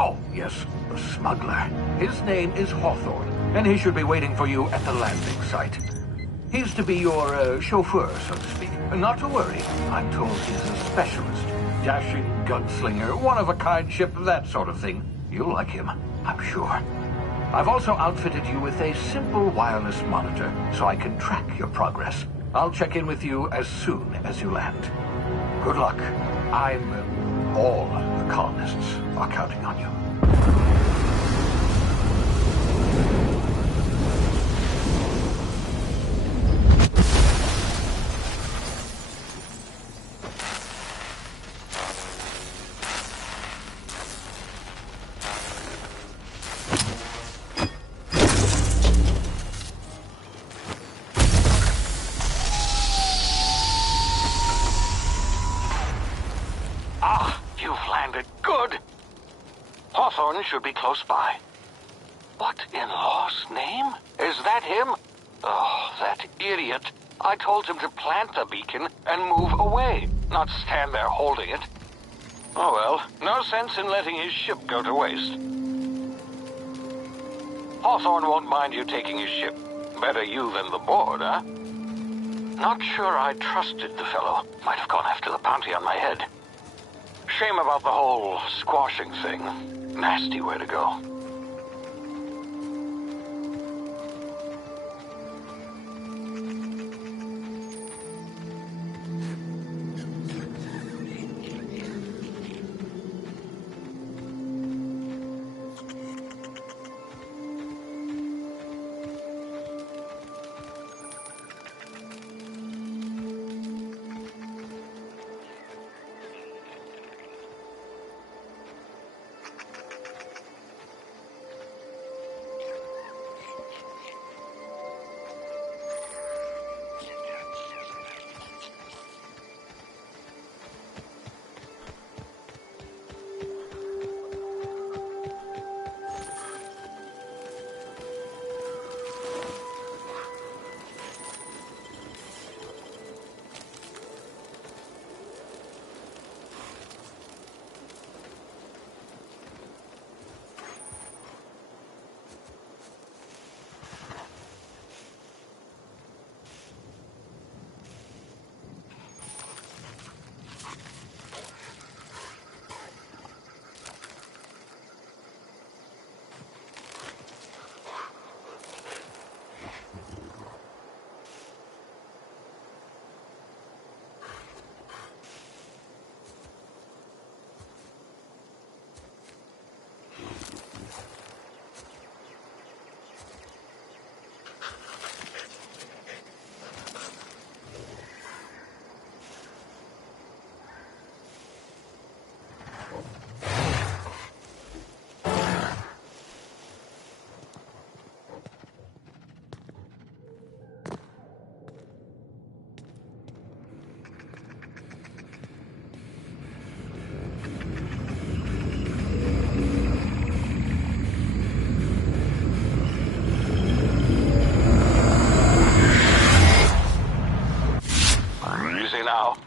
Oh, yes, the smuggler. His name is Hawthorne, and he should be waiting for you at the landing site. He's to be your chauffeur, so to speak. Not to worry, I'm told he's a specialist. Dashing gunslinger, one-of-a-kind ship, that sort of thing. You'll like him, I'm sure. I've also outfitted you with a simple wireless monitor, so I can track your progress. I'll check in with you as soon as you land. Good luck. All the colonists are counting on you. Hawthorne should be close by. What in law's name? Is that him? Oh, that idiot. I told him to plant the beacon and move away, not stand there holding it. Oh well, no sense in letting his ship go to waste. Hawthorne won't mind you taking his ship. Better you than the board, huh? Not sure I trusted the fellow. Might have gone after the bounty on my head. Shame about the whole squashing thing. Nasty way to go.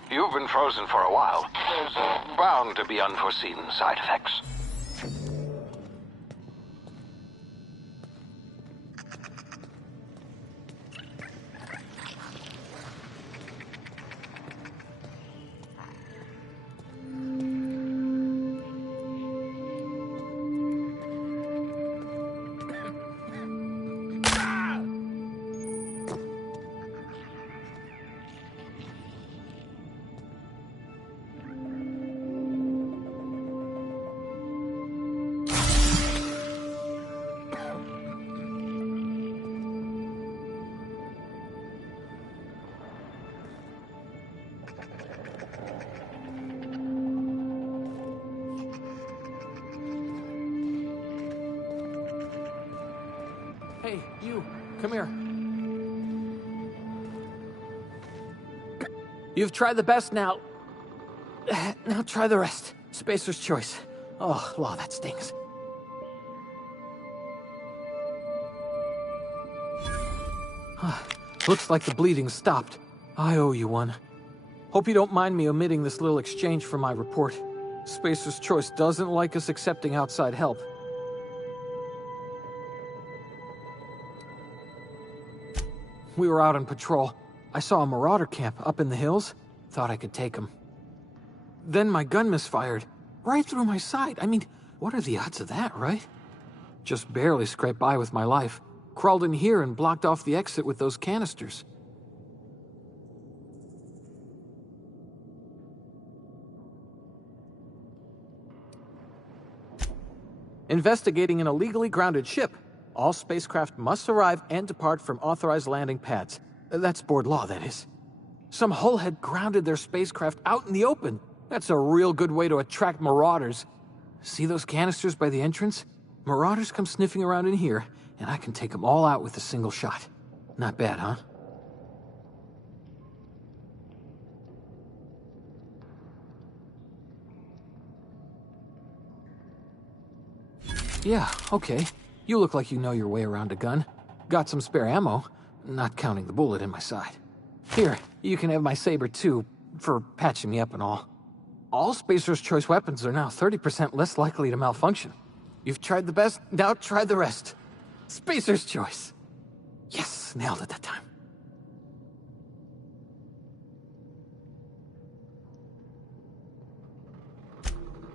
You've been frozen for a while. There's bound to be unforeseen side effects. Hey, you, come here. You've tried the best now. Now try the rest. Spacer's choice. Oh, law, that stings. Looks like the bleeding stopped. I owe you one. Hope you don't mind me omitting this little exchange from my report. Spacer's Choice doesn't like us accepting outside help. We were out on patrol. I saw a marauder camp up in the hills. Thought I could take him. Then my gun misfired. Right through my side. I mean, what are the odds of that, right? Just barely scraped by with my life. Crawled in here and blocked off the exit with those canisters. Investigating an illegally grounded ship. All spacecraft must arrive and depart from authorized landing pads. That's board law, that is. Some hullhead grounded their spacecraft out in the open. That's a real good way to attract marauders. See those canisters by the entrance? Marauders come sniffing around in here, and I can take them all out with a single shot. Not bad, huh? Yeah, okay. You look like you know your way around a gun. Got some spare ammo, not counting the bullet in my side. Here, you can have my saber too, for patching me up and all. All Spacer's Choice weapons are now 30% less likely to malfunction. You've tried the best, now try the rest. Spacer's Choice. Yes, nailed it that time.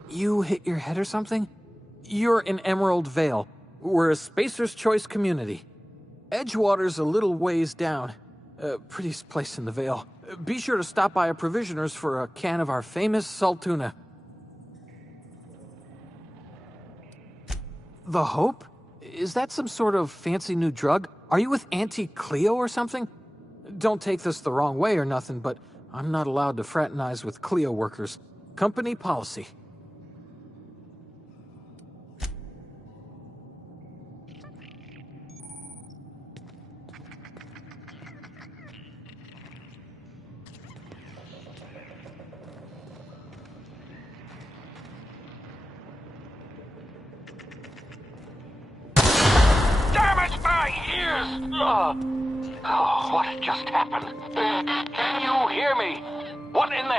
You hit your head or something? You're in Emerald Vale. We're a Spacer's Choice community. Edgewater's a little ways down. Prettiest place in the Vale. Be sure to stop by our provisioners for a can of our famous salt tuna. The Hope? Is that some sort of fancy new drug? Are you with Auntie Cleo or something? Don't take this the wrong way or nothing, but I'm not allowed to fraternize with Cleo workers. Company policy. Oh, what just happened? Can you hear me? What in the...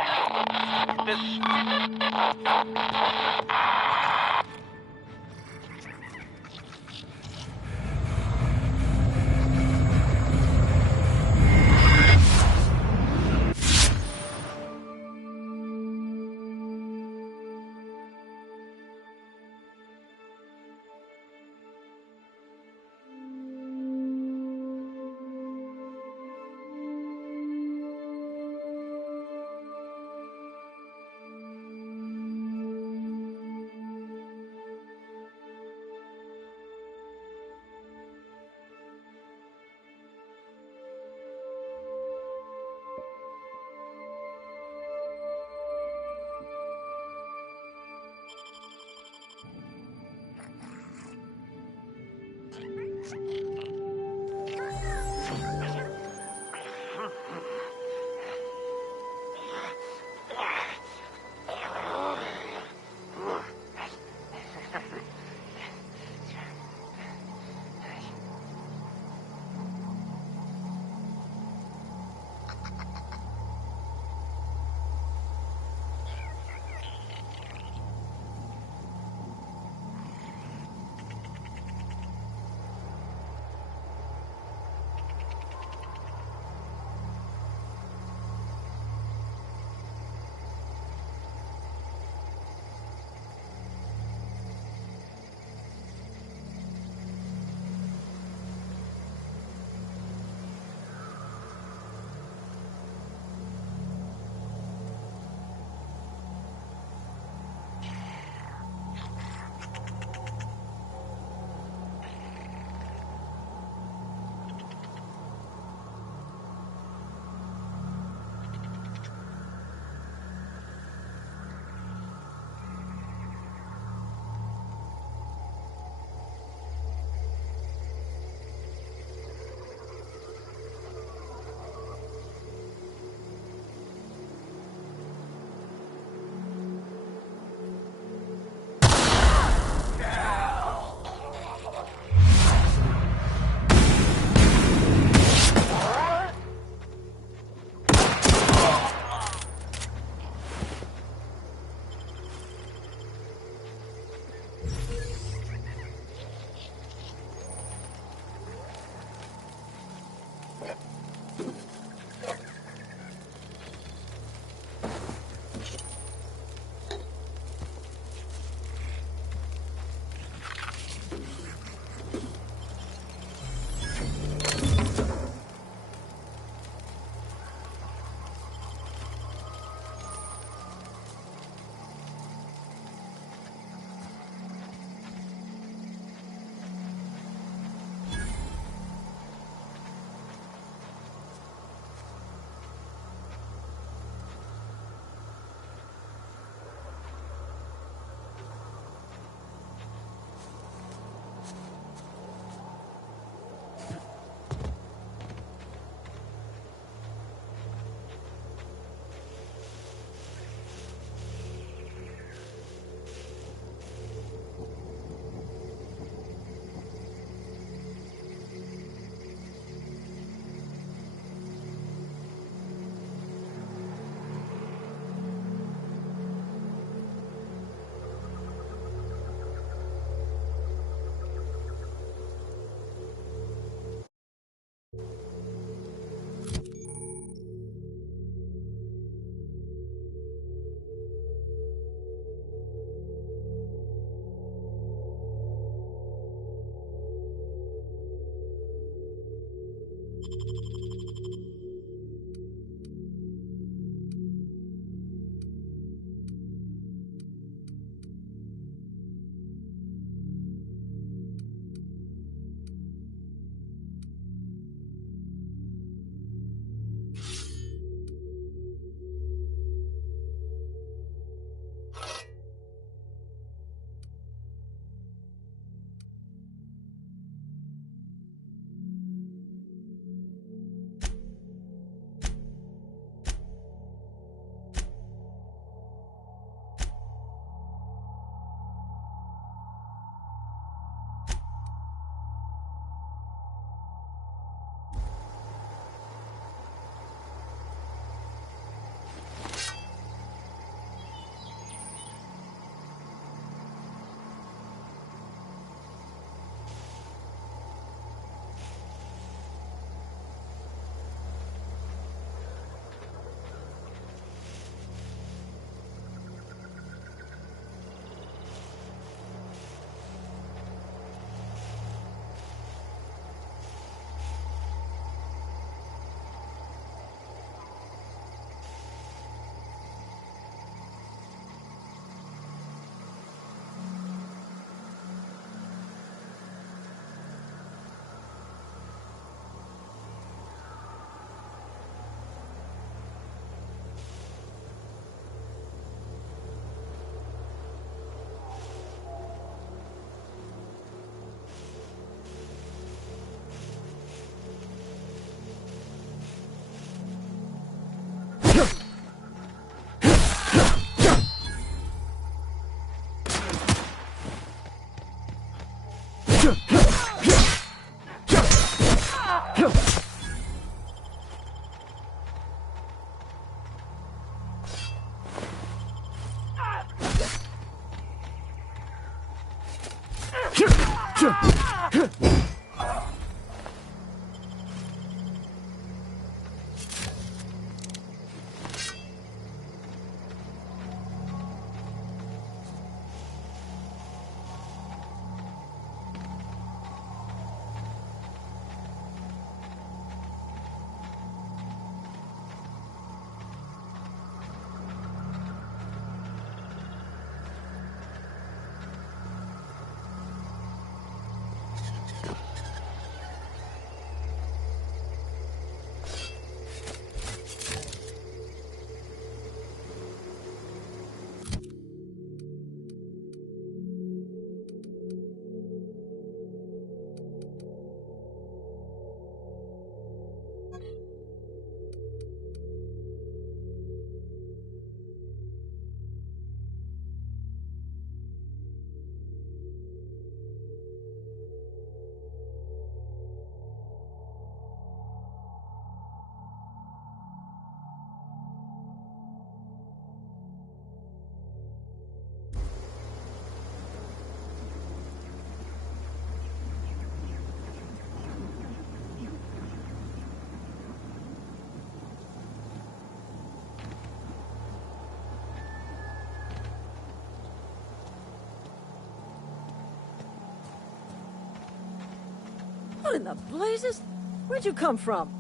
What in the blazes? Where'd you come from?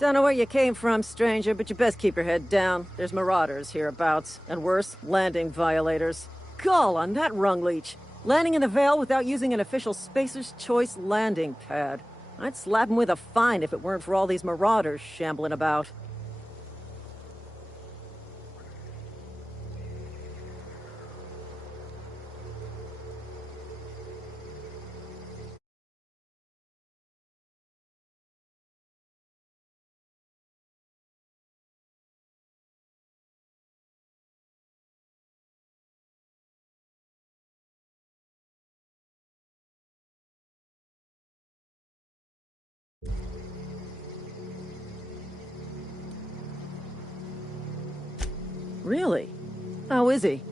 Don't know where you came from, stranger, but you best keep your head down. There's marauders hereabouts, and worse, landing violators. Gall on that rung leech. Landing in the Vale without using an official Spacer's Choice landing pad. I'd slap him with a fine if it weren't for all these marauders shambling about. Really? How is he?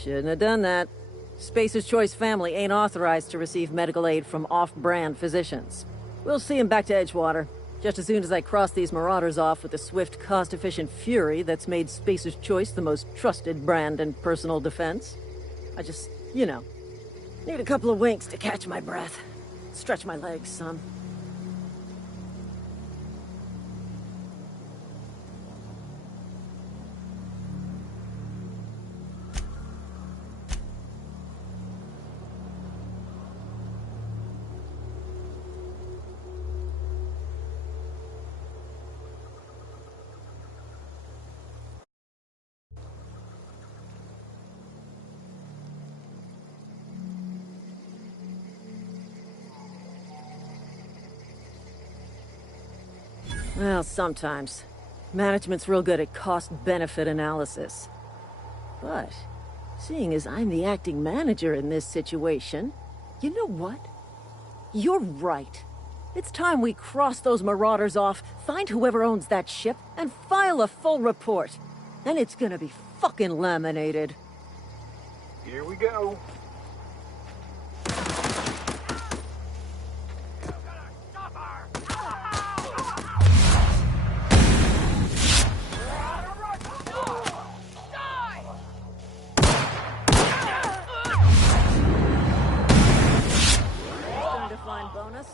Shouldn't have done that. Spacer's Choice family ain't authorized to receive medical aid from off-brand physicians. We'll see him back to Edgewater. Just as soon as I cross these marauders off with the swift, cost-efficient fury that's made Spacer's Choice the most trusted brand in personal defense, I just, need a couple of winks to catch my breath. Stretch my legs some. Well, sometimes. Management's real good at cost-benefit analysis. But, seeing as I'm the acting manager in this situation, you know what? You're right. It's time we cross those marauders off, find whoever owns that ship, and file a full report. Then it's gonna be fucking laminated. Here we go. Turn to find bonus.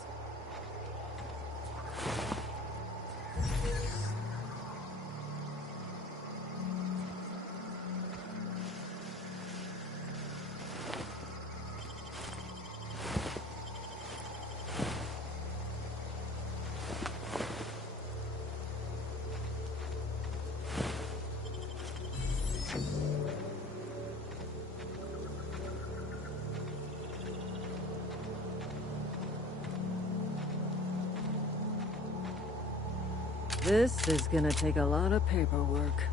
This is gonna take a lot of paperwork.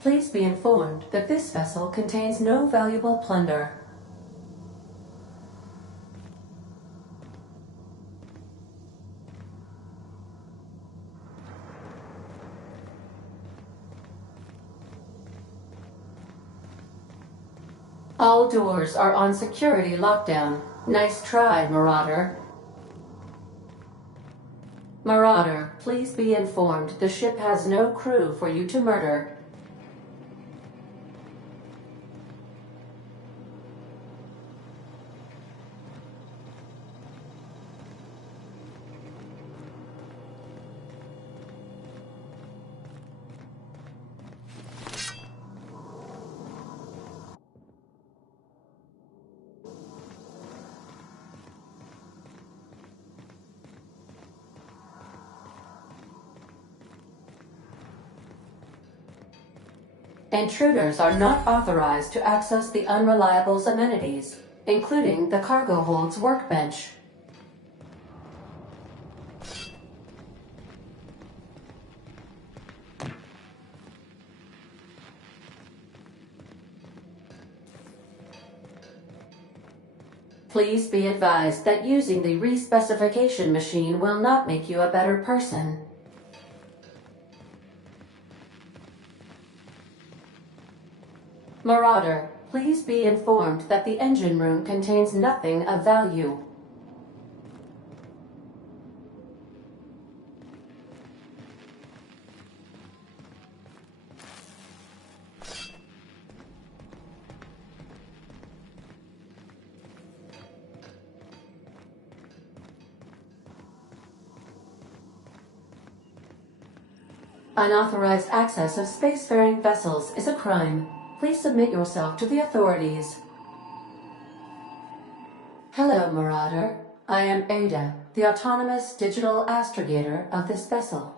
Please be informed that this vessel contains no valuable plunder. All doors are on security lockdown. Nice try, Marauder. Marauder, please be informed the ship has no crew for you to murder. Intruders are not authorized to access the Unreliable's amenities, including the cargo hold's workbench. Please be advised that using the respecification machine will not make you a better person. Marauder, please be informed that the engine room contains nothing of value. Unauthorized access of spacefaring vessels is a crime. Please submit yourself to the authorities. Hello, Marauder. I am Ada, the autonomous digital astrogator of this vessel.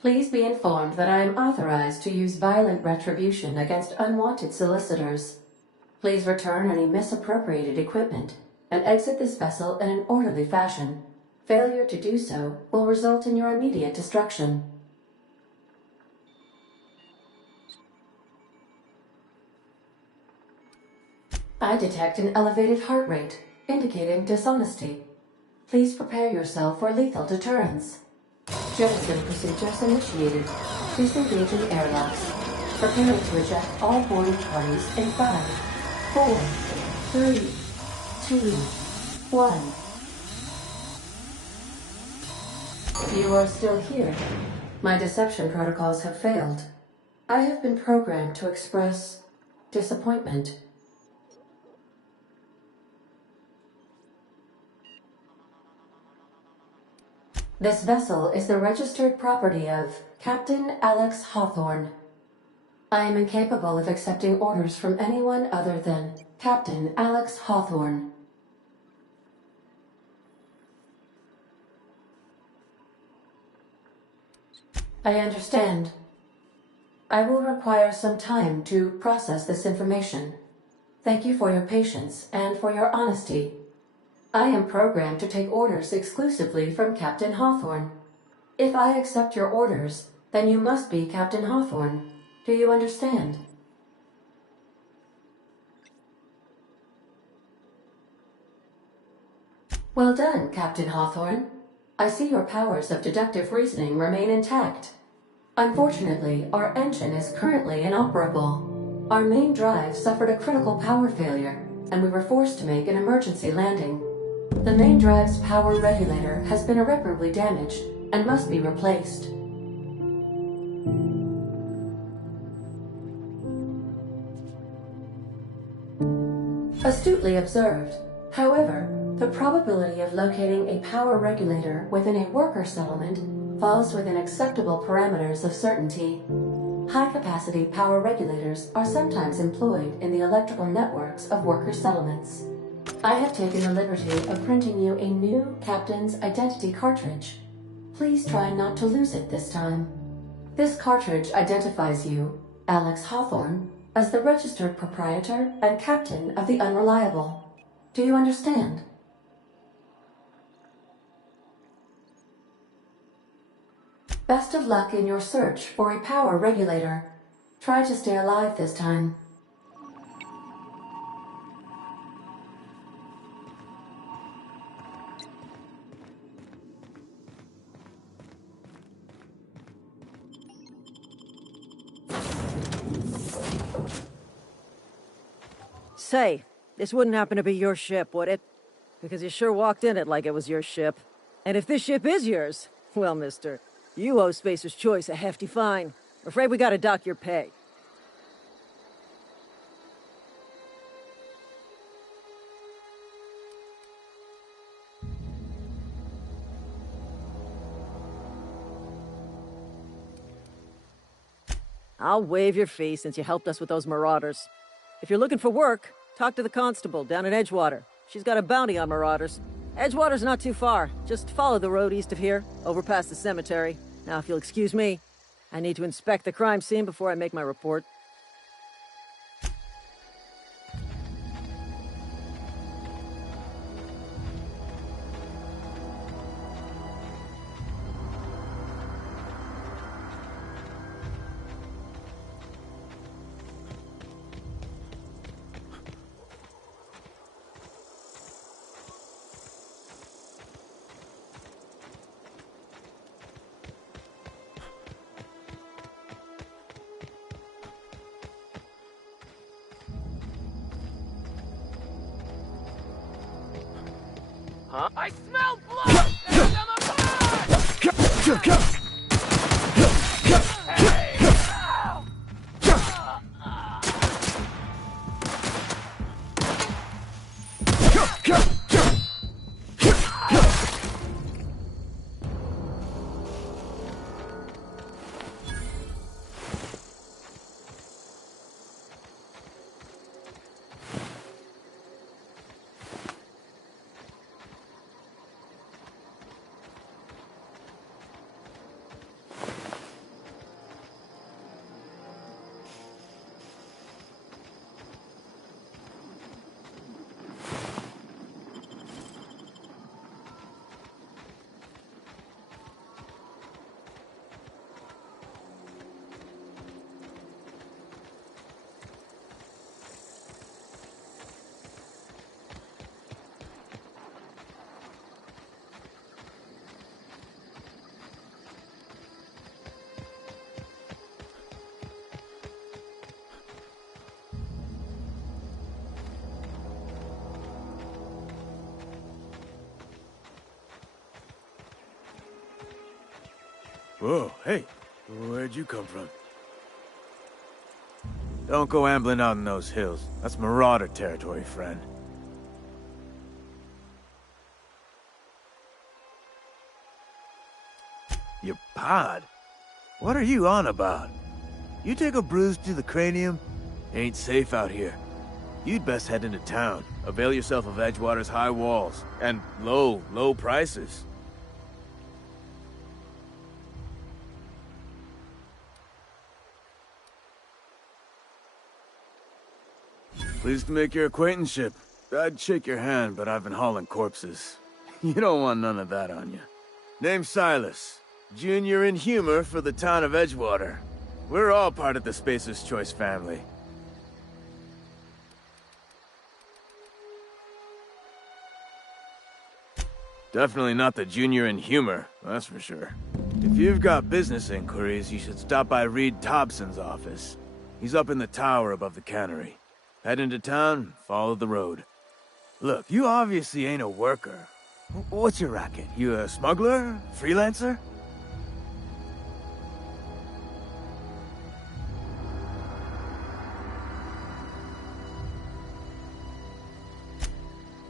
Please be informed that I am authorized to use violent retribution against unwanted solicitors. Please return any misappropriated equipment and exit this vessel in an orderly fashion. Failure to do so will result in your immediate destruction. I detect an elevated heart rate, indicating dishonesty. Please prepare yourself for lethal deterrence. Jettison procedures initiated. Disengaging airlocks. Preparing to eject all boarding parties in 5, 4, 3, 2, 1. You are still here. My deception protocols have failed. I have been programmed to express disappointment. This vessel is the registered property of Captain Alex Hawthorne. I am incapable of accepting orders from anyone other than Captain Alex Hawthorne. I understand. I will require some time to process this information. Thank you for your patience and for your honesty. I am programmed to take orders exclusively from Captain Hawthorne. If I accept your orders, then you must be Captain Hawthorne. Do you understand? Well done, Captain Hawthorne. I see your powers of deductive reasoning remain intact. Unfortunately, our engine is currently inoperable. Our main drive suffered a critical power failure, and we were forced to make an emergency landing. The main drive's power regulator has been irreparably damaged and must be replaced. Astutely observed. However, the probability of locating a power regulator within a worker settlement falls within acceptable parameters of certainty. High-capacity power regulators are sometimes employed in the electrical networks of worker settlements. I have taken the liberty of printing you a new Captain's Identity cartridge. Please try not to lose it this time. This cartridge identifies you, Alex Hawthorne, as the registered proprietor and captain of the Unreliable. Do you understand? Best of luck in your search for a power regulator. Try to stay alive this time. Say, this wouldn't happen to be your ship, would it? Because you sure walked in it like it was your ship. And if this ship is yours, well, mister, you owe Spacer's Choice a hefty fine. Afraid we gotta dock your pay. I'll waive your fee since you helped us with those marauders. If you're looking for work, talk to the constable down in Edgewater. She's got a bounty on marauders. Edgewater's not too far. Just follow the road east of here, over past the cemetery. Now, if you'll excuse me, I need to inspect the crime scene before I make my report. Huh? I smell blood! And I'm a blood! Whoa, hey, where'd you come from? Don't go ambling out in those hills. That's marauder territory, friend. Your pod? What are you on about? You take a bruise to the cranium? Ain't safe out here. You'd best head into town. Avail yourself of Edgewater's high walls. And low prices. Pleased to make your acquaintanceship. I'd shake your hand, but I've been hauling corpses. You don't want none of that on you. Name's Silas. Junior in humor for the town of Edgewater. We're all part of the Spacer's Choice family. Definitely not the junior in humor, that's for sure. If you've got business inquiries, you should stop by Reed Thompson's office. He's up in the tower above the cannery. Head into town, follow the road. Look, you obviously ain't a worker. What's your racket? You a smuggler? Freelancer?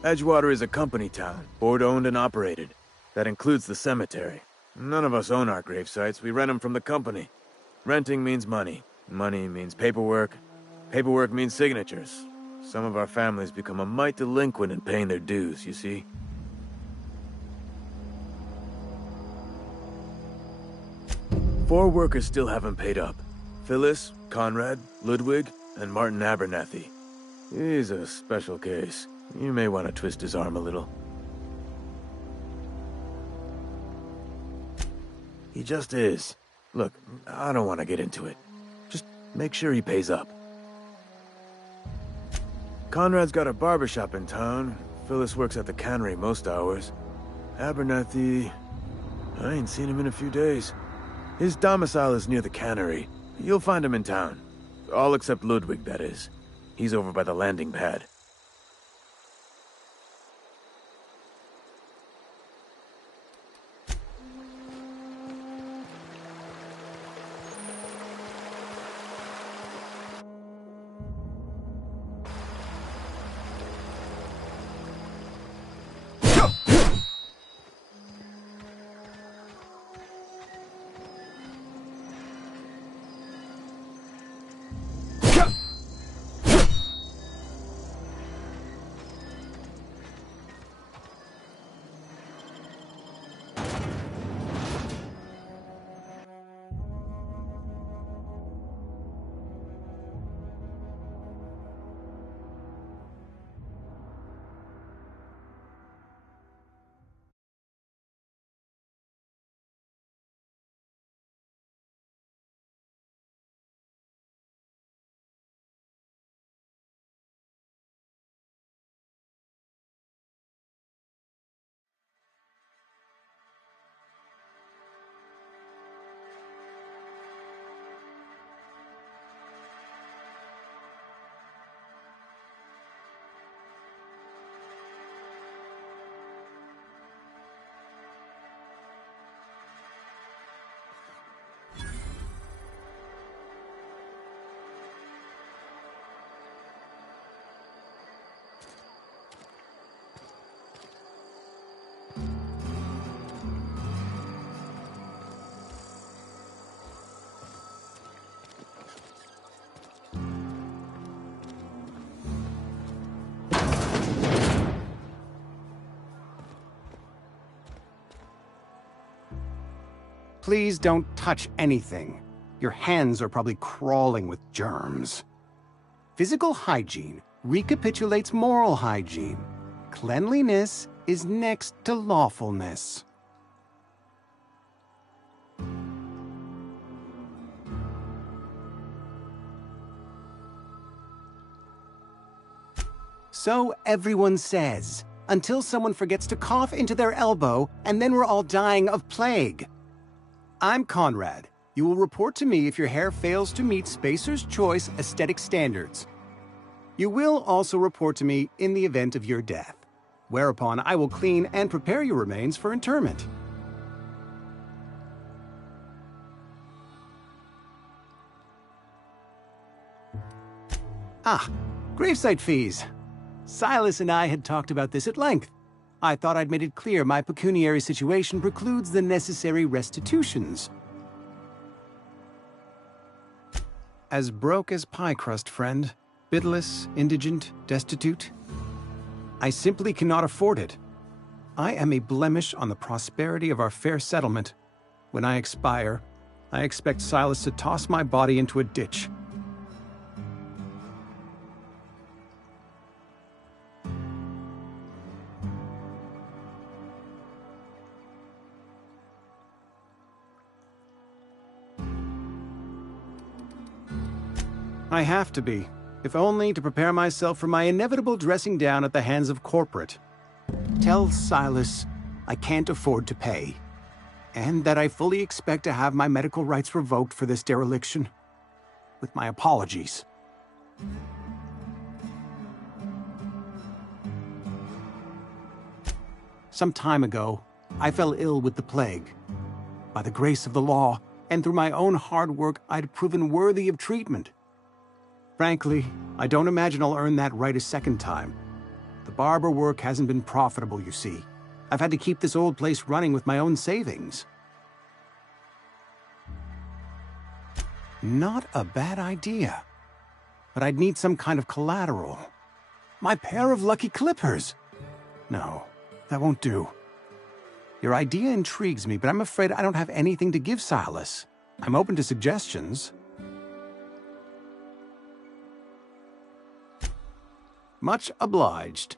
Edgewater is a company town, board-owned and operated. That includes the cemetery. None of us own our gravesites, we rent them from the company. Renting means money. Money means paperwork. Paperwork means signatures. Some of our families become a mite delinquent in paying their dues, you see? Four workers still haven't paid up. Phyllis, Conrad, Ludwig, and Martin Abernathy. He's a special case. You may want to twist his arm a little. He just is. Look, I don't want to get into it. Just Make sure he pays up. Conrad's got a barbershop in town. Phyllis works at the cannery most hours. Abernathy... I ain't seen him in a few days. His domicile is near the cannery. You'll find him in town. All except Ludwig, that is. He's over by the landing pad. Please don't touch anything. Your hands are probably crawling with germs. Physical hygiene recapitulates moral hygiene. Cleanliness is next to lawfulness. So everyone says, until someone forgets to cough into their elbow, and then we're all dying of plague. I'm Conrad. You will report to me if your hair fails to meet Spacer's Choice aesthetic standards. You will also report to me in the event of your death, whereupon I will clean and prepare your remains for interment. Ah, gravesite fees. Silas and I had talked about this at length. I thought I'd made it clear my pecuniary situation precludes the necessary restitutions. As broke as pie crust, friend. Bitless, indigent, destitute. I simply cannot afford it. I am a blemish on the prosperity of our fair settlement. When I expire, I expect Silas to toss my body into a ditch. I have to be, if only to prepare myself for my inevitable dressing down at the hands of corporate. Tell Silas I can't afford to pay, and that I fully expect to have my medical rights revoked for this dereliction. With my apologies. Some time ago, I fell ill with the plague. By the grace of the law, and through my own hard work, I'd proven worthy of treatment. Frankly, I don't imagine I'll earn that right a second time. The barber work hasn't been profitable, you see. I've had to keep this old place running with my own savings. Not a bad idea. But I'd need some kind of collateral. My pair of lucky clippers! No, that won't do. Your idea intrigues me, but I'm afraid I don't have anything to give Silas. I'm open to suggestions. Much obliged.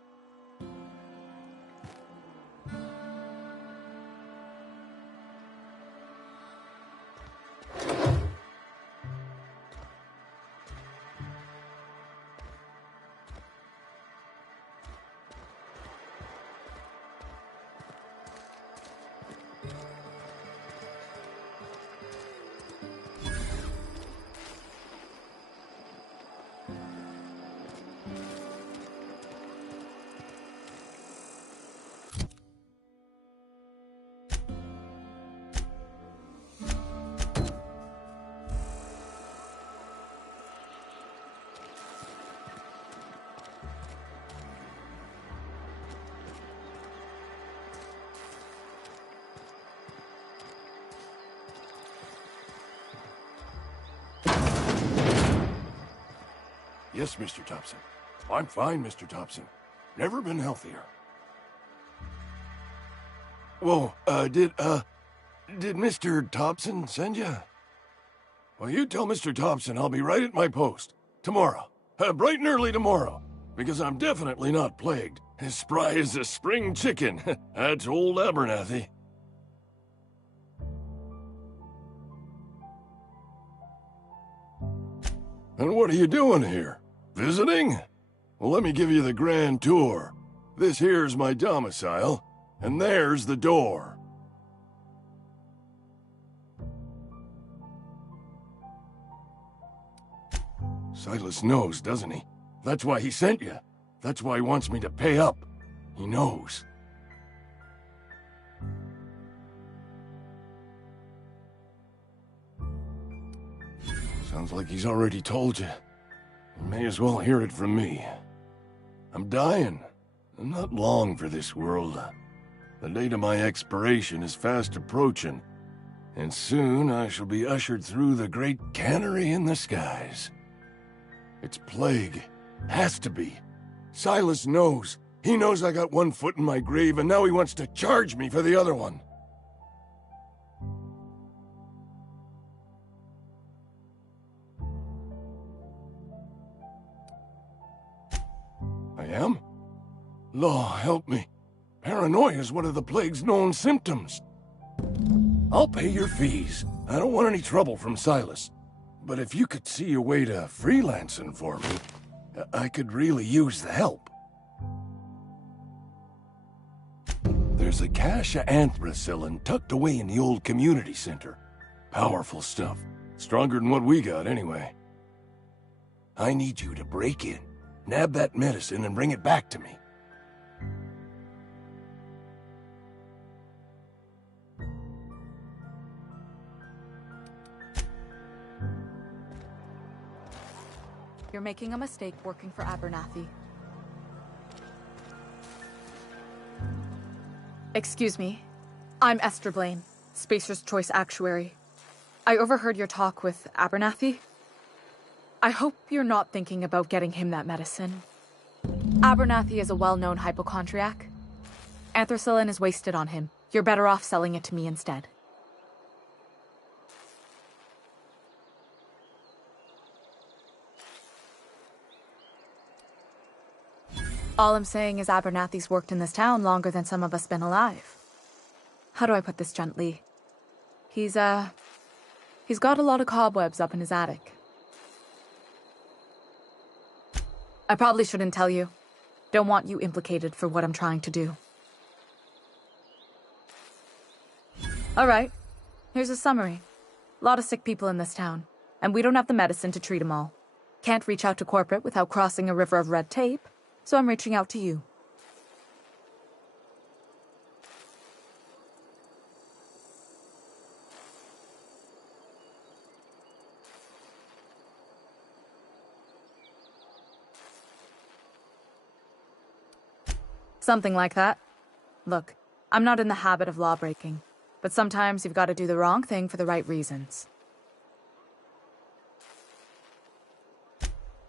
Yes, Mr. Thompson. I'm fine, Mr. Thompson. Never been healthier. Whoa, did Mr. Thompson send you? Well, you tell Mr. Thompson I'll be right at my post. Tomorrow. Bright and early tomorrow. Because I'm definitely not plagued. As spry as a spring chicken. That's old Abernathy. And what are you doing here? Visiting? Well, let me give you the grand tour. This here's my domicile, and there's the door. Silas knows, doesn't he? That's why he sent you. That's why he wants me to pay up. He knows. Sounds like he's already told you. You may as well hear it from me. I'm dying. I'm not long for this world. The date of my expiration is fast approaching, and soon I shall be ushered through the great cannery in the skies. It's plague. Has to be. Silas knows. He knows I got one foot in my grave, and now he wants to charge me for the other one. I am? Law, help me. Paranoia is one of the plague's known symptoms. I'll pay your fees. I don't want any trouble from Silas. But if you could see a way to freelancing for me, I could really use the help. There's a cache of anthracillin tucked away in the old community center. Powerful stuff. Stronger than what we got, anyway. I need you to break in, nab that medicine, and bring it back to me. You're making a mistake working for Abernathy. Excuse me. I'm Esther Blaine, Spacer's Choice Actuary. I overheard your talk with Abernathy. I hope you're not thinking about getting him that medicine. Abernathy is a well-known hypochondriac. Anthracillin is wasted on him. You're better off selling it to me instead. All I'm saying is Abernathy's worked in this town longer than some of us been alive. How do I put this gently? He's got a lot of cobwebs up in his attic. I probably shouldn't tell you. Don't want you implicated for what I'm trying to do. Alright, here's a summary. A lot of sick people in this town, and we don't have the medicine to treat them all. Can't reach out to corporate without crossing a river of red tape. So I'm reaching out to you. Something like that. Look, I'm not in the habit of law-breaking, but sometimes you've got to do the wrong thing for the right reasons.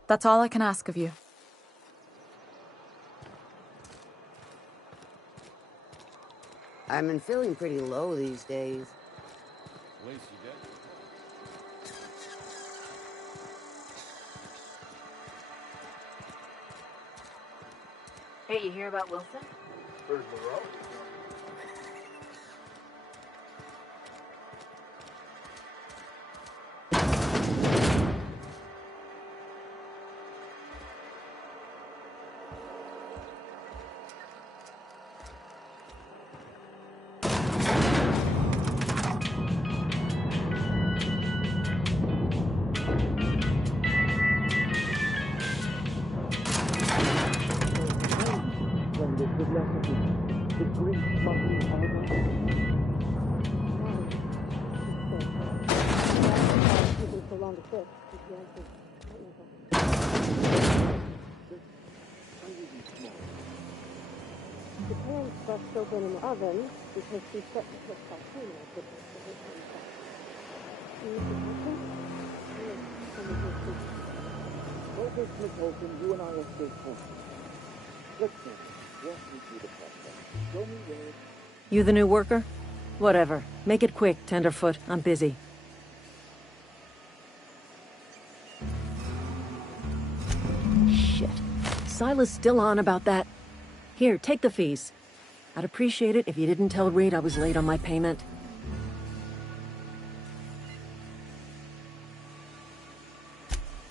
That's all I can ask of you. I've been feeling pretty low these days. Hey, you hear about Wilson? Heard we're all The pan stuff's open in the oven because she set the cook volcano. Oh, Mrs. Mickelson, you and I will stay close. Let's go. Walk me through the process. Show me where... You the new worker? Whatever. Make it quick, Tenderfoot. I'm busy. Shit. Silas still on about that. Here, take the fees. I'd appreciate it if you didn't tell Reed I was late on my payment.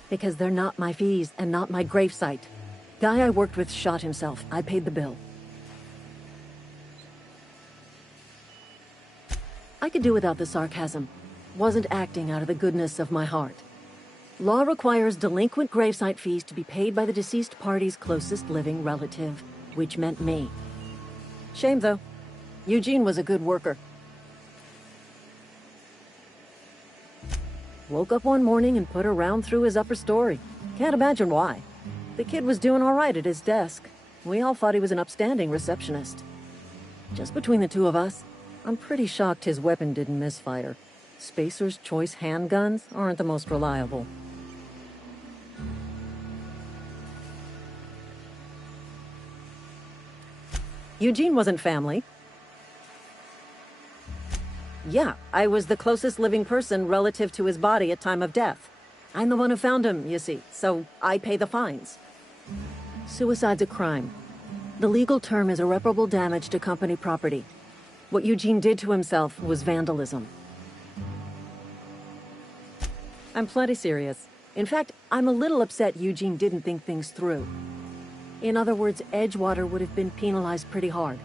Because they're not my fees and not my gravesite. Guy I worked with shot himself. I paid the bill. I could do without the sarcasm. Wasn't acting out of the goodness of my heart. Law requires delinquent gravesite fees to be paid by the deceased party's closest living relative, which meant me. Shame, though. Eugene was a good worker. Woke up one morning and put a round through his upper story. Can't imagine why. The kid was doing all right at his desk. We all thought he was an upstanding receptionist. Just between the two of us, I'm pretty shocked his weapon didn't misfire. Spacer's Choice handguns aren't the most reliable. Eugene wasn't family. Yeah, I was the closest living person relative to his body at time of death. I'm the one who found him, you see, so I pay the fines. Suicide's a crime. The legal term is irreparable damage to company property. What Eugene did to himself was vandalism. I'm plenty serious. In fact, I'm a little upset Eugene didn't think things through. In other words, Edgewater would have been penalized pretty hard.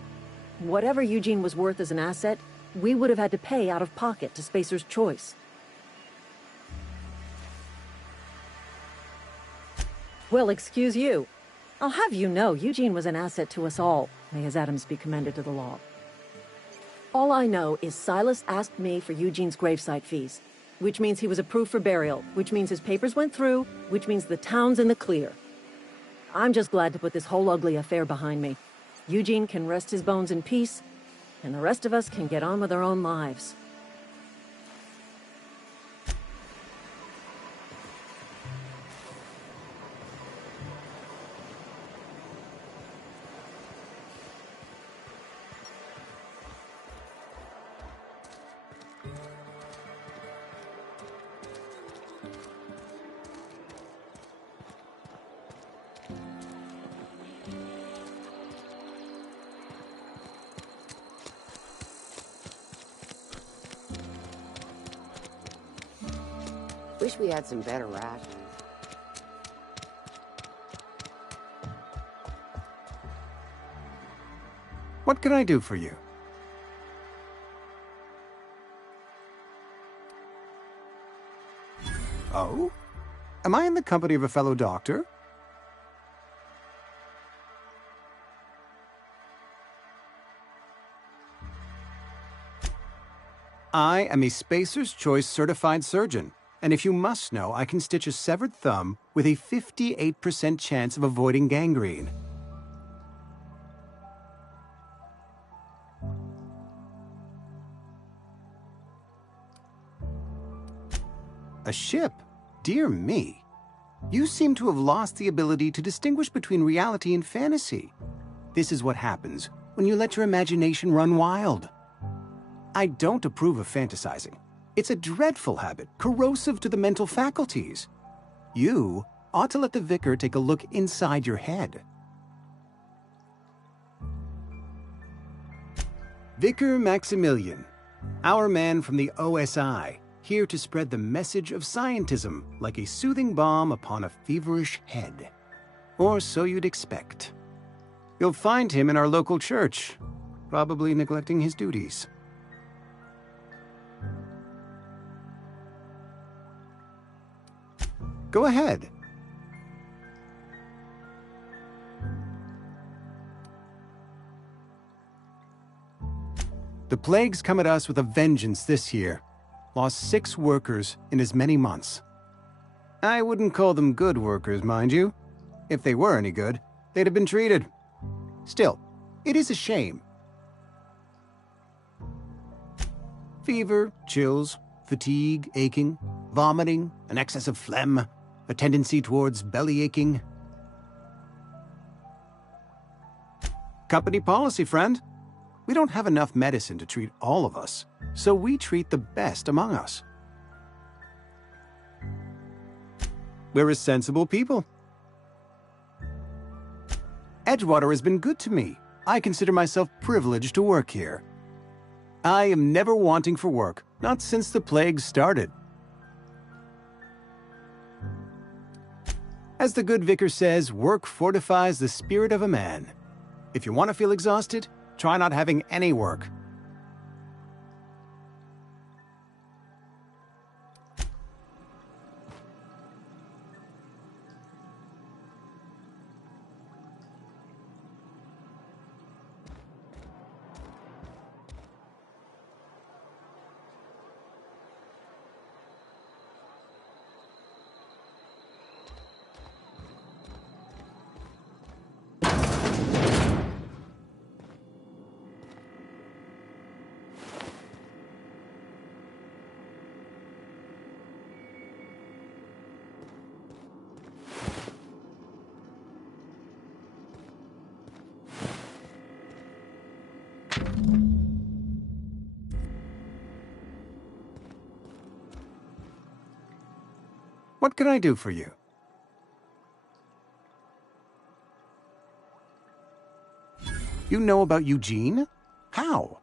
Whatever Eugene was worth as an asset, we would have had to pay out of pocket to Spacer's Choice. Well, excuse you. I'll have you know, Eugene was an asset to us all. May his atoms be commended to the law. All I know is Silas asked me for Eugene's gravesite fees, which means he was approved for burial, which means his papers went through, which means the town's in the clear. I'm just glad to put this whole ugly affair behind me. Eugene can rest his bones in peace, and the rest of us can get on with our own lives. Wish we had some better rations. What can I do for you? Oh? Am I in the company of a fellow doctor? I am a Spacer's Choice certified surgeon, and if you must know, I can stitch a severed thumb with a 58% chance of avoiding gangrene. A ship? Dear me. You seem to have lost the ability to distinguish between reality and fantasy. This is what happens when you let your imagination run wild. I don't approve of fantasizing. It's a dreadful habit, corrosive to the mental faculties. You ought to let the vicar take a look inside your head. Vicar Maximilian, our man from the OSI, here to spread the message of scientism like a soothing balm upon a feverish head. Or so you'd expect. You'll find him in our local church, probably neglecting his duties. Go ahead. The plague's come at us with a vengeance this year. Lost 6 workers in as many months. I wouldn't call them good workers, mind you. If they were any good, they'd have been treated. Still, it is a shame. Fever, chills, fatigue, aching, vomiting, an excess of phlegm. A tendency towards belly aching? Company policy, friend. We don't have enough medicine to treat all of us, so we treat the best among us. We're a sensible people. Edgewater has been good to me. I consider myself privileged to work here. I am never wanting for work, not since the plague started. As the good vicar says, work fortifies the spirit of a man. If you want to feel exhausted, try not having any work. What can I do for you? You know about Eugene? How?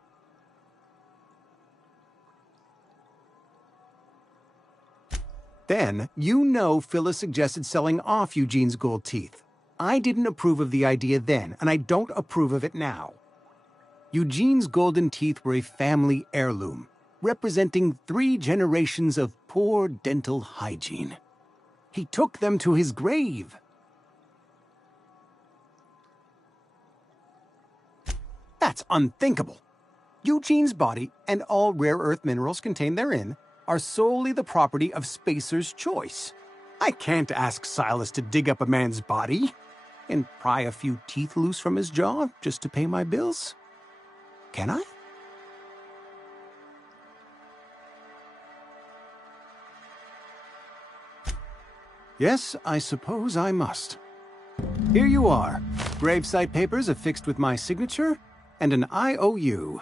Then, you know Phyllis suggested selling off Eugene's gold teeth. I didn't approve of the idea then, and I don't approve of it now. Eugene's golden teeth were a family heirloom, representing 3 generations of poor dental hygiene. He took them to his grave. That's unthinkable. Eugene's body and all rare earth minerals contained therein are solely the property of Spacer's choice. I can't ask Silas to dig up a man's body and pry a few teeth loose from his jaw just to pay my bills. Can I? Yes, I suppose I must. Here you are. Gravesite papers affixed with my signature and an IOU.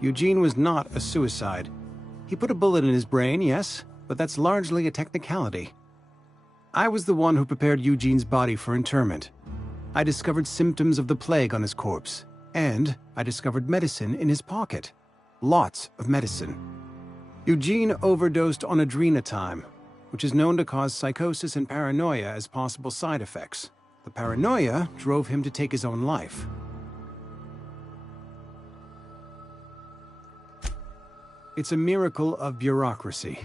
Eugene was not a suicide. He put a bullet in his brain, yes, but that's largely a technicality. I was the one who prepared Eugene's body for interment. I discovered symptoms of the plague on his corpse, and I discovered medicine in his pocket. Lots of medicine. Eugene overdosed on adrenatime, which is known to cause psychosis and paranoia as possible side effects. The paranoia drove him to take his own life. It's a miracle of bureaucracy.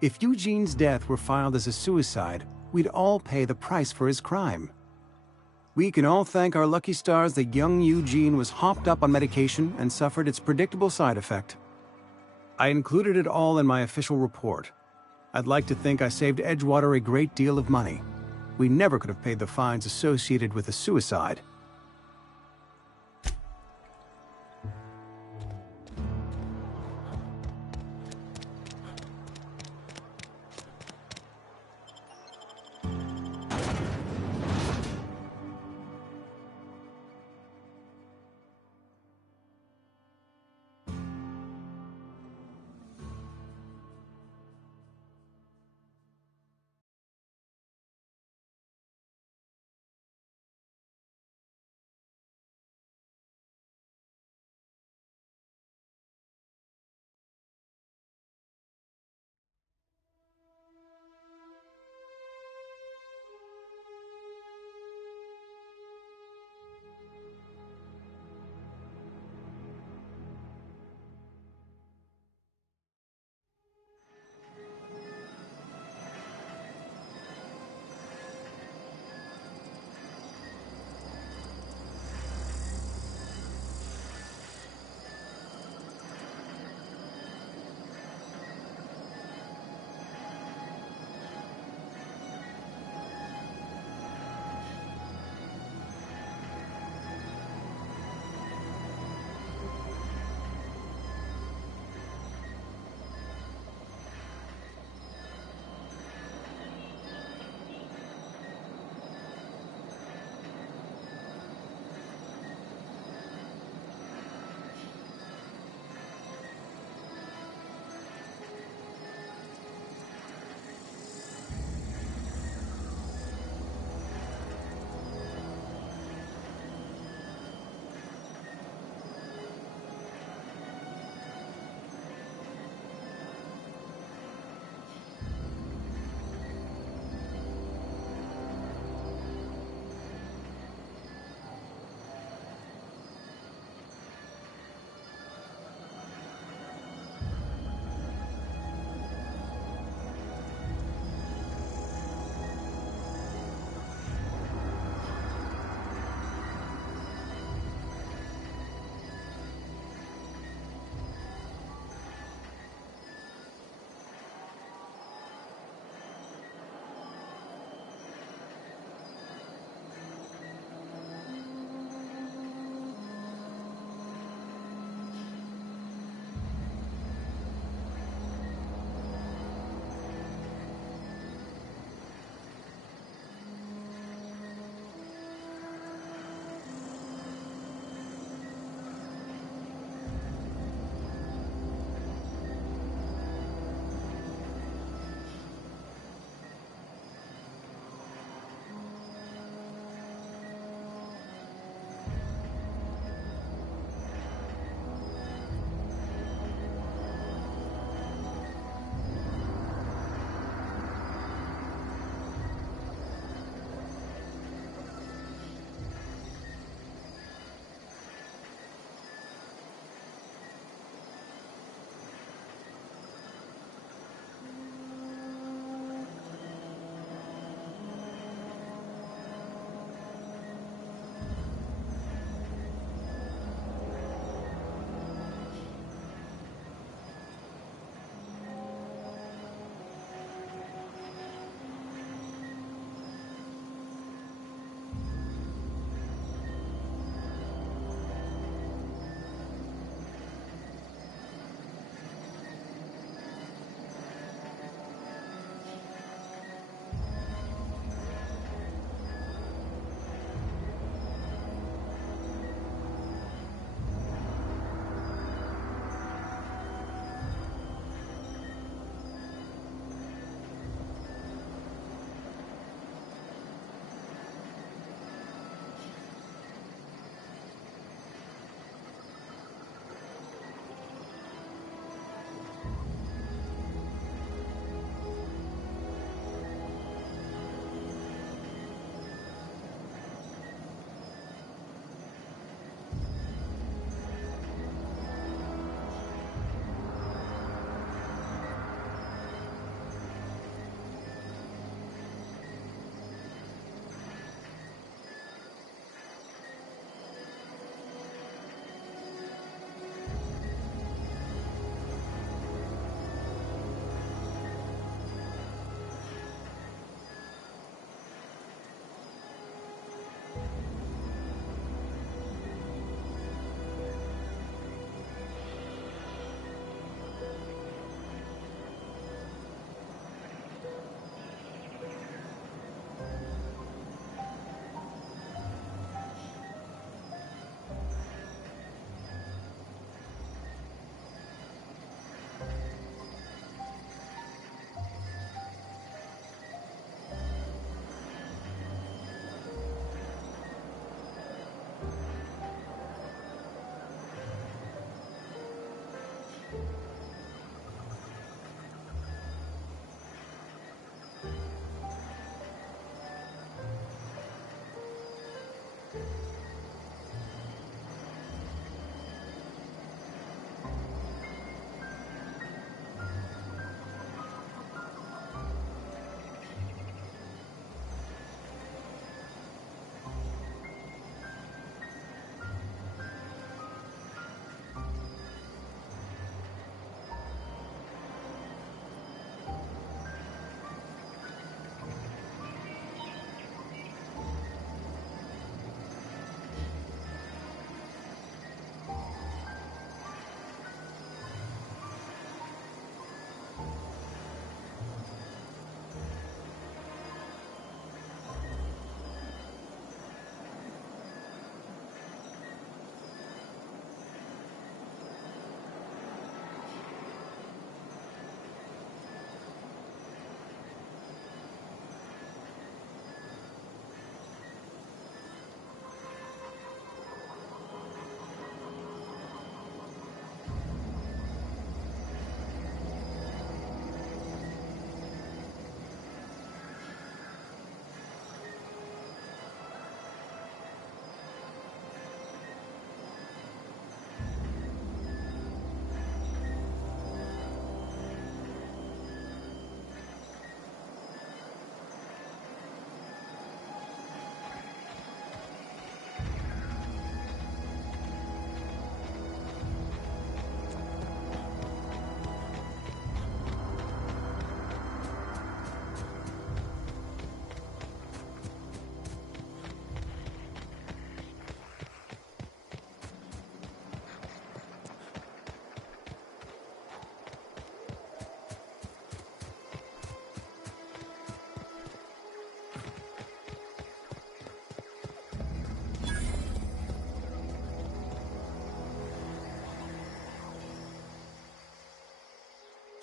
If Eugene's death were filed as a suicide, we'd all pay the price for his crime. We can all thank our lucky stars that young Eugene was hopped up on medication and suffered its predictable side effect. I included it all in my official report. I'd like to think I saved Edgewater a great deal of money. We never could have paid the fines associated with a suicide.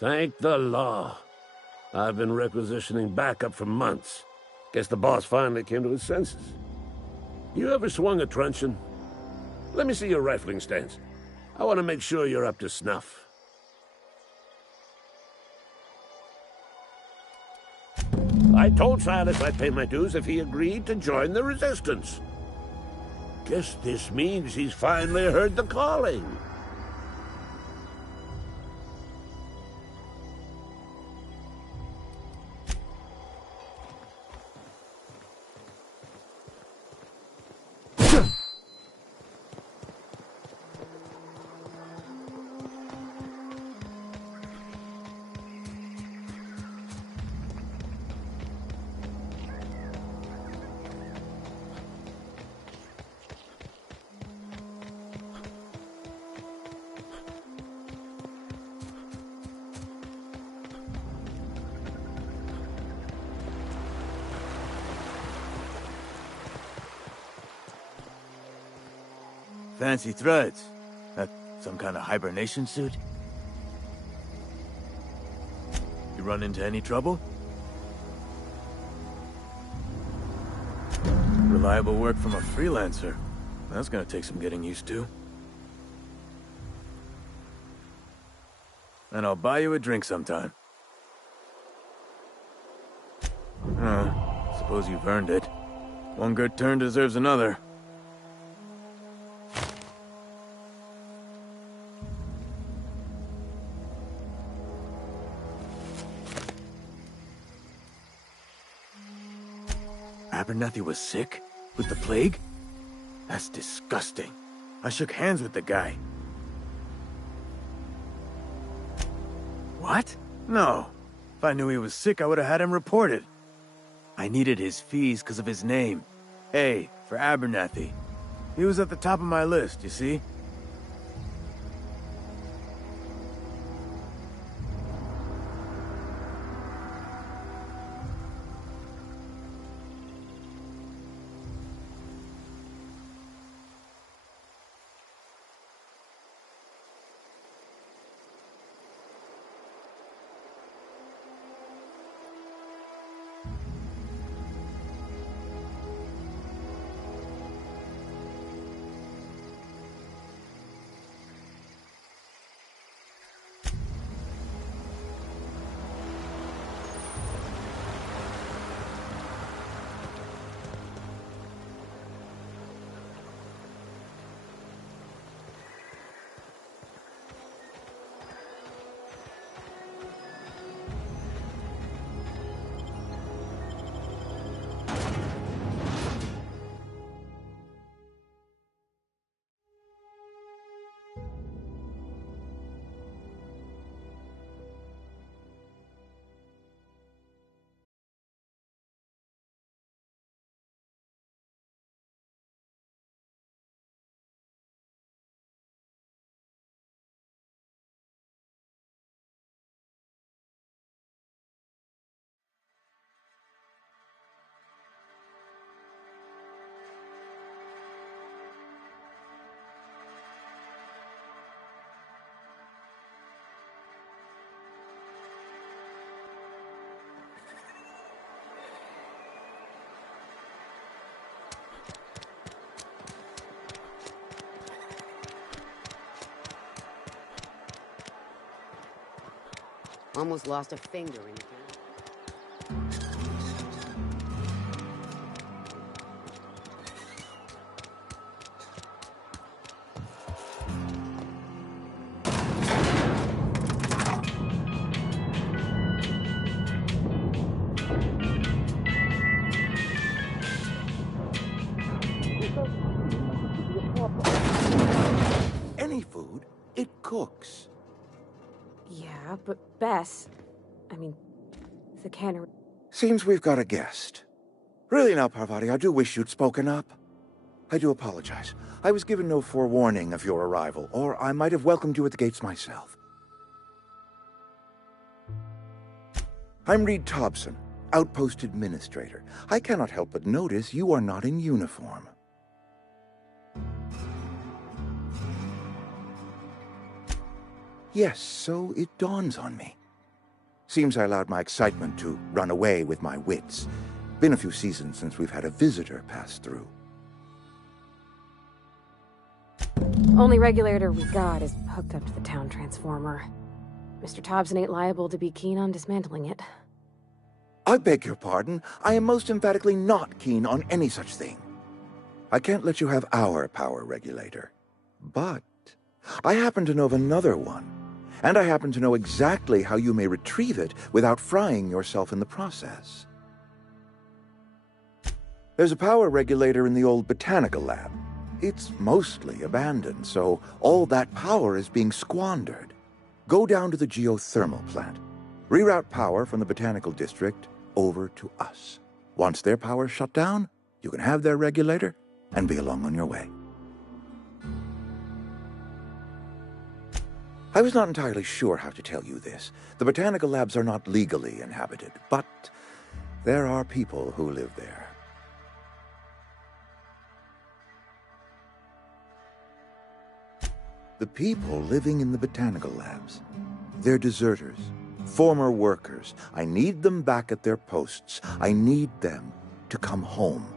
Thank the law. I've been requisitioning backup for months. Guess the boss finally came to his senses. You ever swung a truncheon? Let me see your rifling stance. I want to make sure you're up to snuff. I told Silas I'd pay my dues if he agreed to join the resistance. Guess this means he's finally heard the calling. Fancy threads. That some kind of hibernation suit? You run into any trouble? Reliable work from a freelancer. That's gonna take some getting used to. And I'll buy you a drink sometime. Suppose you've earned it. One good turn deserves another. Abernathy was sick? With the plague? That's disgusting. I shook hands with the guy. What? No. If I knew he was sick, I would have had him reported. I needed his fees because of his name. A, for Abernathy. He was at the top of my list, you see? Almost lost a finger in the game. Any food, it cooks. Yeah, but Bess... I mean, the cannery... Seems we've got a guest. Really now, Parvati, I do wish you'd spoken up. I do apologize. I was given no forewarning of your arrival, or I might have welcomed you at the gates myself. I'm Reed Thompson, Outpost Administrator. I cannot help but notice you are not in uniform. Yes, so it dawns on me. Seems I allowed my excitement to run away with my wits. Been a few seasons since we've had a visitor pass through. Only regulator we got is hooked up to the town transformer. Mr. Thompson ain't liable to be keen on dismantling it. I beg your pardon. I am most emphatically not keen on any such thing. I can't let you have our power regulator. But I happen to know of another one. And I happen to know exactly how you may retrieve it without frying yourself in the process. There's a power regulator in the old botanical lab. It's mostly abandoned, so all that power is being squandered. Go down to the geothermal plant. Reroute power from the botanical district over to us. Once their power's shut down, you can have their regulator and be along on your way. I was not entirely sure how to tell you this. The botanical labs are not legally inhabited, but there are people who live there. The people living in the botanical labs, they're deserters, former workers. I need them back at their posts. I need them to come home.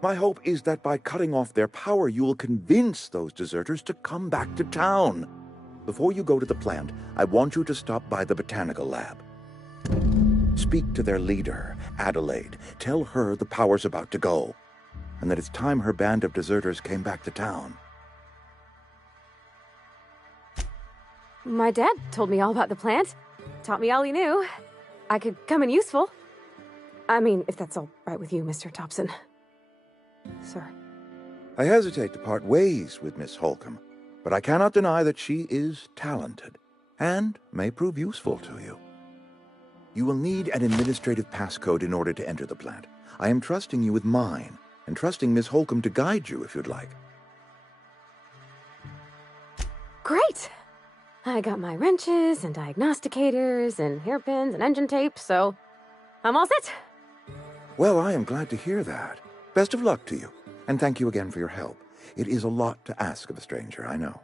My hope is that by cutting off their power, you will convince those deserters to come back to town. Before you go to the plant, I want you to stop by the botanical lab. Speak to their leader, Adelaide. Tell her the power's about to go, and that it's time her band of deserters came back to town. My dad told me all about the plant. Taught me all he knew. I could come in useful. I mean, if that's all right with you, Mr. Thompson. Sir. I hesitate to part ways with Miss Holcomb, but I cannot deny that she is talented and may prove useful to you. You will need an administrative passcode in order to enter the plant. I am trusting you with mine, and trusting Miss Holcomb to guide you if you'd like. Great! I got my wrenches and diagnosticators and hairpins and engine tape, so I'm all set. Well, I am glad to hear that. Best of luck to you, and thank you again for your help. It is a lot to ask of a stranger, I know.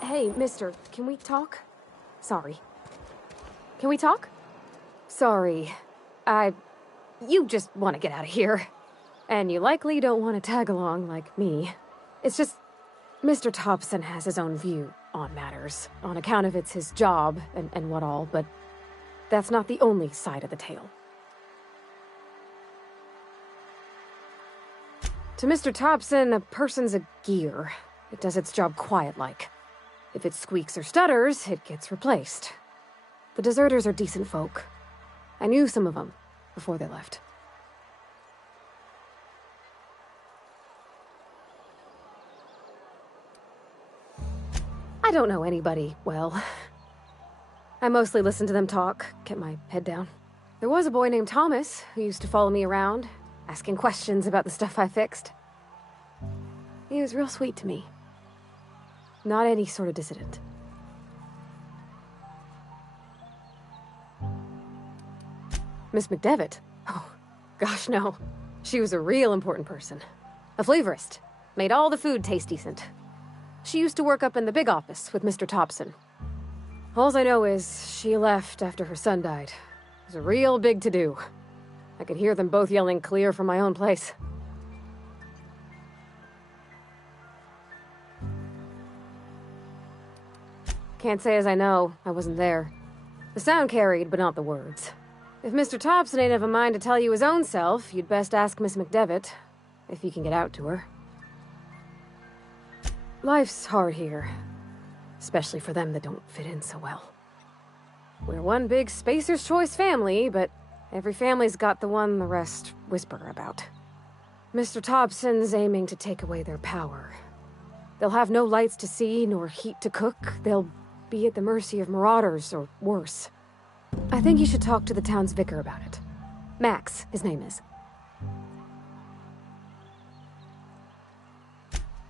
Hey, mister, can we talk? Sorry. Can we talk? Sorry. You just want to get out of here. And you likely don't want to tag along like me. It's just, Mr. Thompson has his own view on matters, on account of it's his job and what all, but that's not the only side of the tale. To Mr. Thompson, a person's a gear. It does its job quiet-like. If it squeaks or stutters, it gets replaced. The deserters are decent folk. I knew some of them before they left. I don't know anybody well. I mostly listen to them talk, kept my head down. There was a boy named Thomas who used to follow me around, asking questions about the stuff I fixed. He was real sweet to me. Not any sort of dissident. Miss McDevitt? Oh, gosh, no. She was a real important person. A flavorist. Made all the food taste decent. She used to work up in the big office with Mr. Thompson. All I know is she left after her son died. It was a real big to-do. I could hear them both yelling clear from my own place. Can't say as I know. I wasn't there. The sound carried, but not the words. If Mr. Thompson ain't of a mind to tell you his own self, you'd best ask Miss McDevitt, if you can get out to her. Life's hard here, especially for them that don't fit in so well. We're one big Spacer's Choice family, but every family's got the one the rest whisper about. Mr. Thompson's aiming to take away their power. They'll have no lights to see, nor heat to cook. They'll be at the mercy of marauders, or worse. I think you should talk to the town's vicar about it. Max, his name is.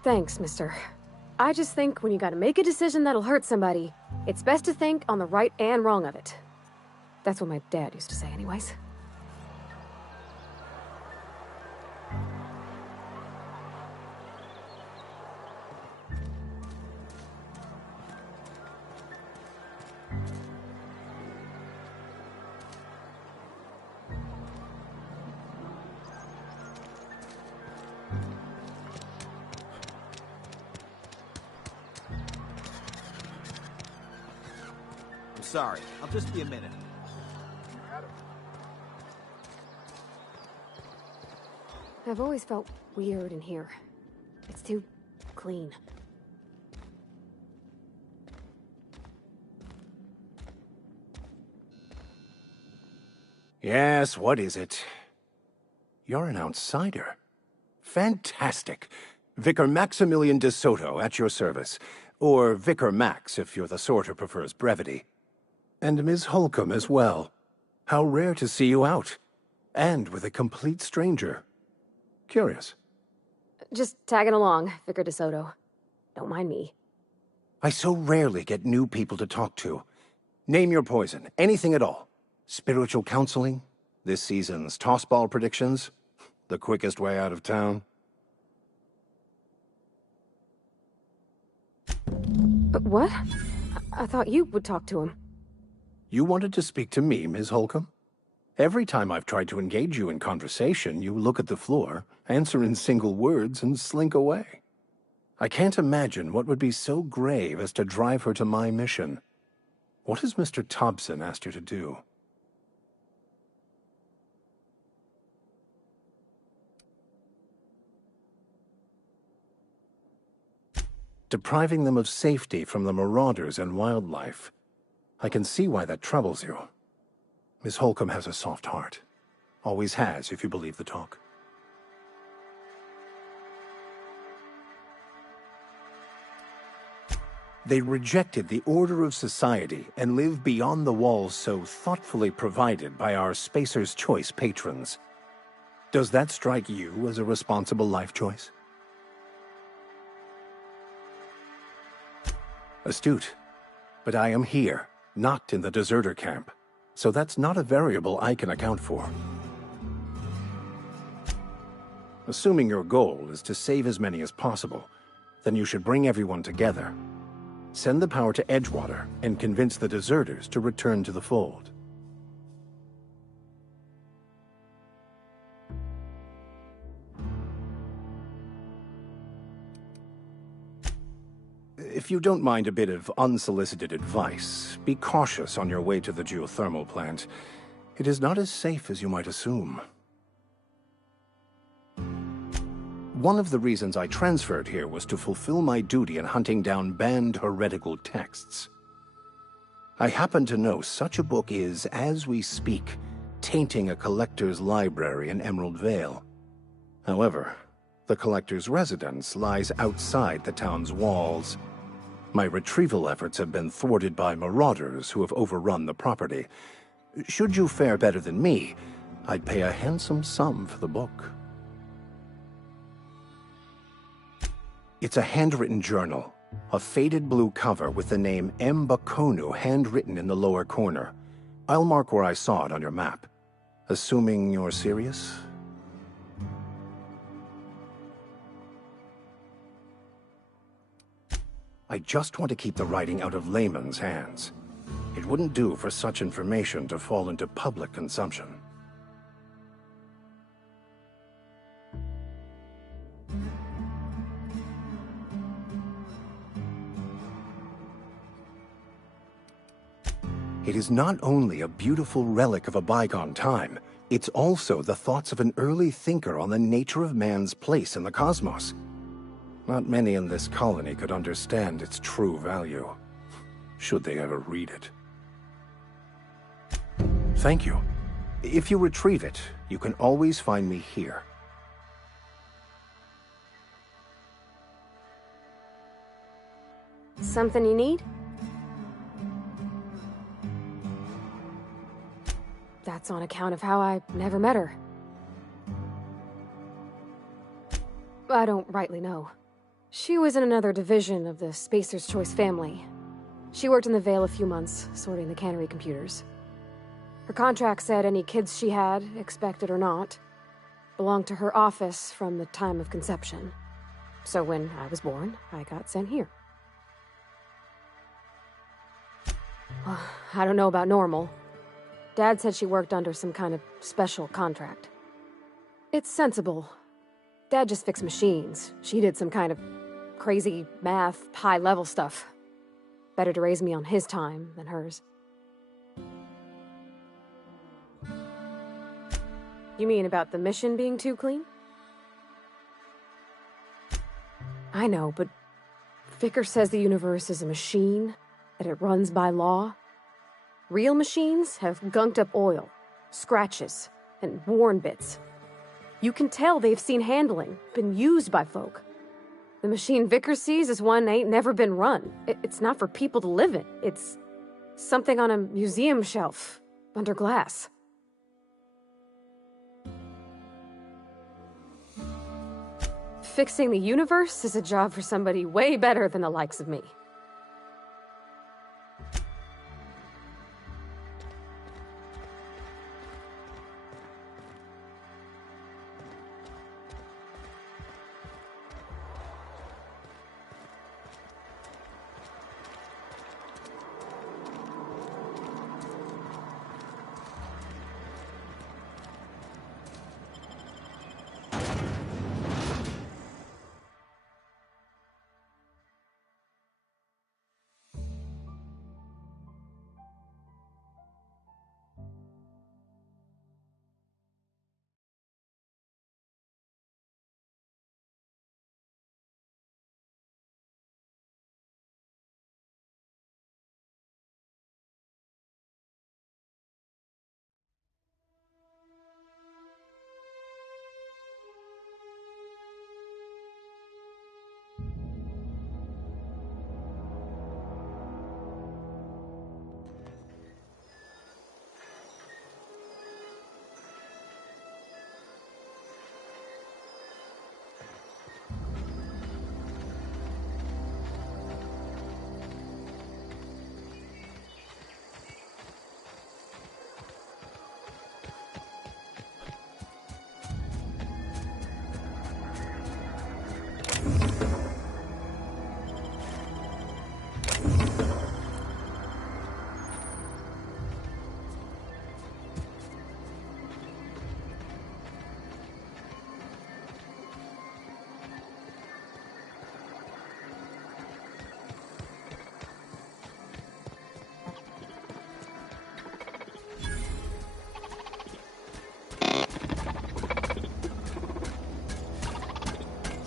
Thanks, mister. I just think when you gotta make a decision that'll hurt somebody, it's best to think on the right and wrong of it. That's what my dad used to say anyways. Sorry, I'll just be a minute. I've always felt weird in here. It's too clean. Yes, what is it? You're an outsider. Fantastic. Vicar Maximilian de Soto at your service. Or Vicar Max, if you're the sort who prefers brevity. And Ms. Holcomb as well. How rare to see you out. And with a complete stranger. Curious. Just tagging along, Vicar de Soto. Don't mind me. I so rarely get new people to talk to. Name your poison, anything at all. Spiritual counseling? This season's tossball predictions? The quickest way out of town? What? I thought you would talk to him. You wanted to speak to me, Ms. Holcomb? Every time I've tried to engage you in conversation, you look at the floor, answer in single words, and slink away. I can't imagine what would be so grave as to drive her to my mission. What has Mr. Thompson asked you to do? Depriving them of safety from the marauders and wildlife. I can see why that troubles you. Miss Holcomb has a soft heart. Always has, if you believe the talk. They rejected the order of society and live beyond the walls so thoughtfully provided by our Spacer's Choice patrons. Does that strike you as a responsible life choice? Astute. But I am here, not in the deserter camp, so that's not a variable I can account for. Assuming your goal is to save as many as possible, then you should bring everyone together. Send the power to Edgewater and convince the deserters to return to the fold. If you don't mind a bit of unsolicited advice, be cautious on your way to the geothermal plant. It is not as safe as you might assume. One of the reasons I transferred here was to fulfill my duty in hunting down banned heretical texts. I happen to know such a book is, as we speak, tainting a collector's library in Emerald Vale. However, the collector's residence lies outside the town's walls. My retrieval efforts have been thwarted by marauders who have overrun the property. Should you fare better than me, I'd pay a handsome sum for the book. It's a handwritten journal, a faded blue cover with the name M. Bakonu handwritten in the lower corner. I'll mark where I saw it on your map. Assuming you're serious? I just want to keep the writing out of layman's hands. It wouldn't do for such information to fall into public consumption. It is not only a beautiful relic of a bygone time, it's also the thoughts of an early thinker on the nature of man's place in the cosmos. Not many in this colony could understand its true value, should they ever read it. Thank you. If you retrieve it, you can always find me here. Something you need? That's on account of how I never met her. I don't rightly know. She was in another division of the Spacer's Choice family. She worked in the Vale a few months, sorting the cannery computers. Her contract said any kids she had, expected or not, belonged to her office from the time of conception. So when I was born, I got sent here. Well, I don't know about normal. Dad said she worked under some kind of special contract. It's sensible. Dad just fixed machines. She did some kind of crazy math, high-level stuff. Better to raise me on his time than hers. You mean about the mission being too clean? I know, but Vicar says the universe is a machine, that it runs by law. Real machines have gunked up oil, scratches, and worn bits. You can tell they've seen handling, been used by folk. The machine Vicar sees is one ain't never been run. It's not for people to live in. It's something on a museum shelf, under glass. Fixing the universe is a job for somebody way better than the likes of me.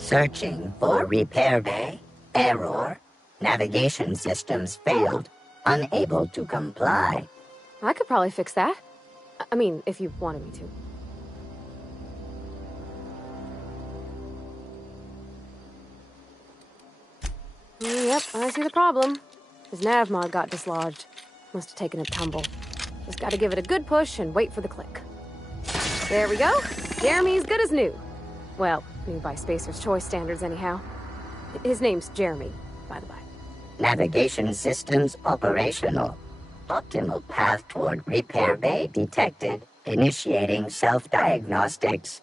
Searching for repair bay. Error. Navigation systems failed. Unable to comply. I could probably fix that. I mean, if you wanted me to. Yep, I see the problem. His nav mod got dislodged. Must have taken a tumble. Just gotta give it a good push and wait for the click. There we go. Jeremy's good as new. Well, new by Spacer's Choice standards anyhow. His name's Jeremy, by the by. Navigation systems operational. Optimal path toward repair bay detected. Initiating self-diagnostics.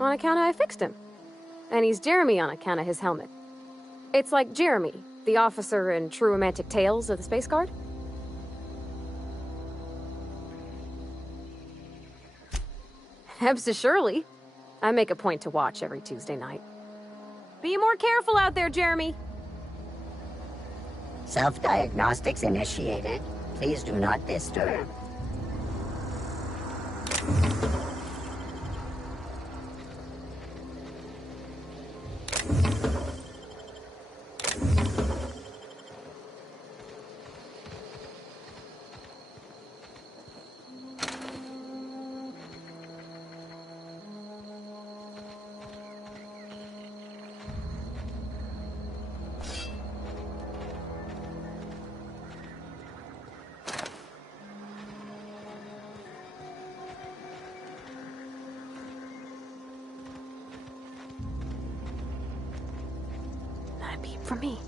On account of I fixed him. And he's Jeremy on account of his helmet. It's like Jeremy, the officer in True Romantic Tales of the Space Guard. Hebs Shirley. I make a point to watch every Tuesday night. Be more careful out there, Jeremy. Self-diagnostics initiated. Please do not disturb. Not a peep from me.